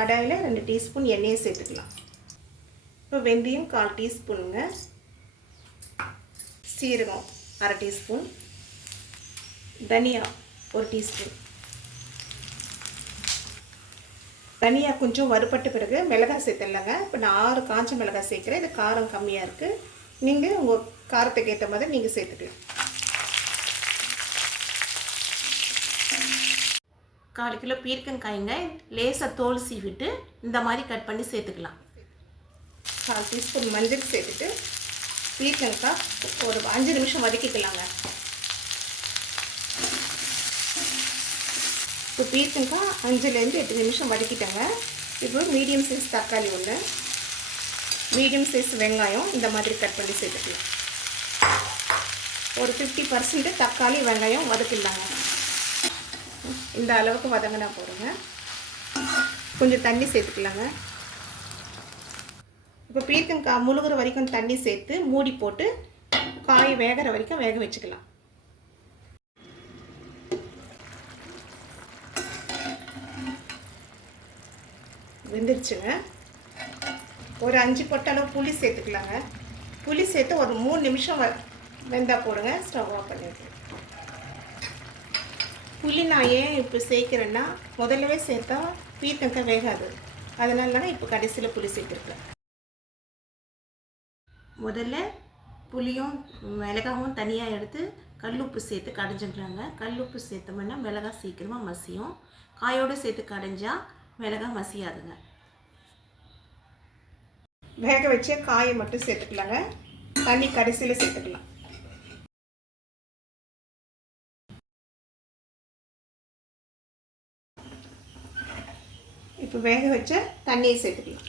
கடாயில் 2 டீஸ்பூன் எண்ணெயை சேர்த்துக்கலாம். இப்போ வெந்தயம் 1/4 டீஸ்பூனுங்க, சீரகம் 1/2 டீஸ்பூன், தனியா 1 டீஸ்பூன். தனியா கொஞ்சம் வறுபட்ட பிறகு மிளகாய் சேர்த்துடலாங்க. இப்போ நான் 6 காஞ்ச மிளகாய் சேர்க்குறேன். இது காரம் கம்மியாக இருக்குது. நீங்கள் உங்கள் காரத்துக்கு ஏற்ற மாதிரி நீங்கள் சேர்த்துக்கலாம். 1/4 கிலோ பீர்க்கங்காய்ங்க, லேசாக தோல் சீவிட்டு இந்த மாதிரி கட் பண்ணி சேர்த்துக்கலாம். 1/4 டீஸ்பூன் மஞ்சள் சேர்த்துட்டு பீர்க்கங்காய் ஒரு 5 நிமிஷம் வதக்கிக்கலாங்க. இப்போ பீர்க்கங்காய் 5லேருந்து 8 நிமிஷம் வதக்கிட்டேங்க. இப்போ மீடியம் சைஸ் தக்காளி ஒன்று, மீடியம் சைஸ் வெங்காயம் இந்த மாதிரி கட் பண்ணி சேர்த்துக்கலாம். ஒரு 50% தக்காளி வெங்காயம் வதக்கிடலாங்க. இந்த அளவுக்கு வதங்கினா போடுங்க. கொஞ்சம் தண்ணி சேர்த்துக்கலாங்க. இப்போ பீர்க்கங்காய் முழுகிற வரைக்கும் தண்ணி சேர்த்து மூடி போட்டு காய் வேகிற வரைக்கும் வேக வச்சுக்கலாம். வெந்துருச்சுங்க. ஒரு 5 கொட்டை அளவு புளி சேர்த்துக்கலாங்க. புளி சேர்த்து ஒரு 3 நிமிஷம் வெந்தால் போடுங்க. ஸ்டவ் ஆஃப் பண்ணிவிட்டு. புளி நான் ஏன் இப்போ சேர்க்குறேன்னா, முதல்லவே சேர்த்தா பீர்க்கங்காய் வேகாது, அதனால தான் இப்போ கடைசியில் புளி சேர்த்துருக்கேன். முதல்ல புளியும் மிளகாவும் தனியாக எடுத்து கல்லுப்பு சேர்த்து கடைஞ்சிக்கலாங்க. கல்லுப்பு சேர்த்தோம்னா மிளகாய் சீக்கிரமாக மசியும். காயோடு சேர்த்து கடைஞ்சால் மிளகாய் மசியாதுங்க. வேக வச்ச காயை மட்டும் சேர்த்துக்கலாங்க. தண்ணி கடைசியில் சேர்த்துக்கலாம். இப்போ வேக வச்ச தண்ணியை சேர்த்துக்கலாம்.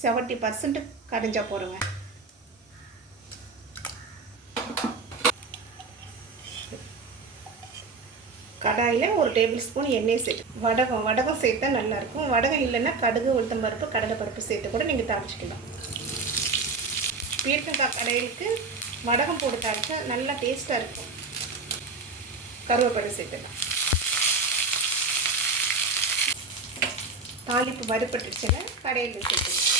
70% கடைஞ்சா போடுங்க. கடாயில் 1 டேபிள் ஸ்பூன் எண்ணெய் சேர்த்து வடகம் சேர்த்தா நல்லாயிருக்கும். வடகம் இல்லைன்னா கடுகு, உளுத்தம்பருப்பு, கடலைப்பருப்பு சேர்த்து கூட நீங்கள் தாளிச்சிக்கலாம். பீர்க்கங்காய் கடையிலுக்கு வடகம் போட்டு தாளிச்சா நல்லா டேஸ்ட்டாக இருக்கும். கருவேப்பிலை சேர்த்துக்கலாம். தாளிப்பு வறுபட்டுச்சுன்னா கடையில் சேர்த்துக்கலாம்.